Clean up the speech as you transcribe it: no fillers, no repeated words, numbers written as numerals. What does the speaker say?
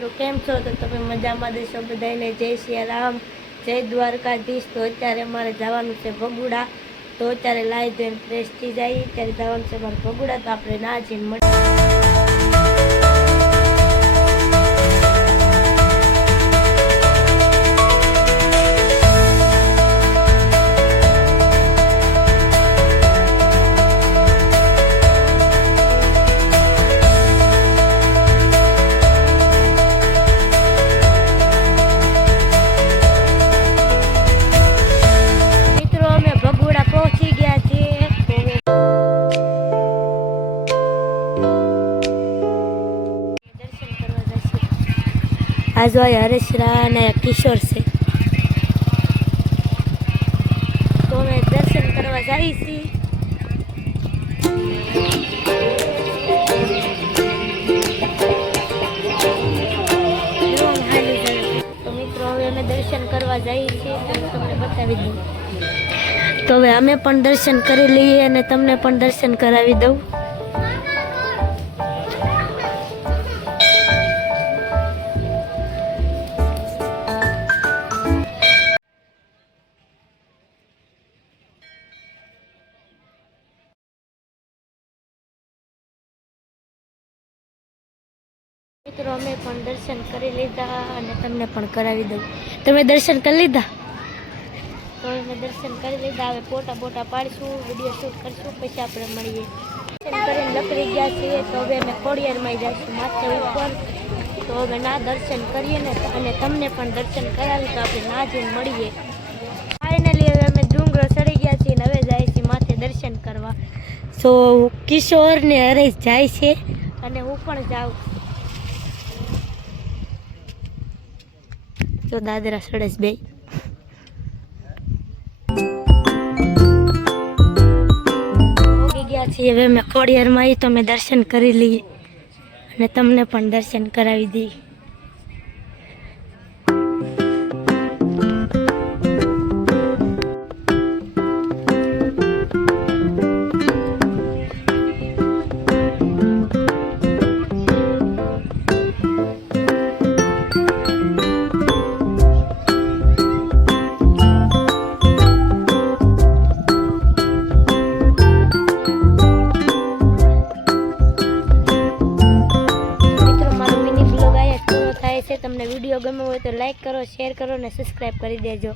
મિત્રો કેમ છો? તો તમે મજામાં દેશો બધાને જય શ્રી રામ, જય દ્વારકાધીશ। તો અત્યારે અમારે જવાનું છે ભગુડા। તો અત્યારે લાઈ ધોઈને ફ્રેશ થઈ જાય, ત્યારે જવાનું છે અમારે ભગુડા। તો આપણે ના જઈને મળીએ। आज हरेशरा ने किशोर से तो मैं दर्शन करवा जाई सी। तो मित्रों हवे अमे दर्शन करवा जाई छे, तमने बतावी दऊं। तो हवे अमे पण दर्शन करी लईए अने तमने पण दर्शन करावी दऊं। मित्रों अमे पण दर्शन करी लीधा अने तमने पण करावी दऊं। तमे दर्शन कर लीधा? तो अमे दर्शन करी लीधा। हवे फोटा बोटा पाडीशुं, विडियो शूट करशुं, पछी आपणे मळीए। दर्शन करीने लकड़ी गया छीए। तो हवे अमे खोडियारमां जाईशुं माथे उपर। तो हवे ना दर्शन करीए ने अने तमने पण दर्शन करावी, तो आपणे ना जईने मळीए। फाइनली हवे अमे डुंगरो चढ़ी गया छीए ने हवे जाई छीए माथे दर्शन करवा। सो किशोर ने हरेश जाय छे अने हुं पण जाऊं। तो दादरा सड़स बे गया छे। हवे मैं खोडियार में आई तो मैं दर्शन करी ली अने तमने पण दर्शन करावी दी। तमने वीडियो गम्यो होय तो लाइक करो, शेर करो ने सब्सक्राइब करी देजो।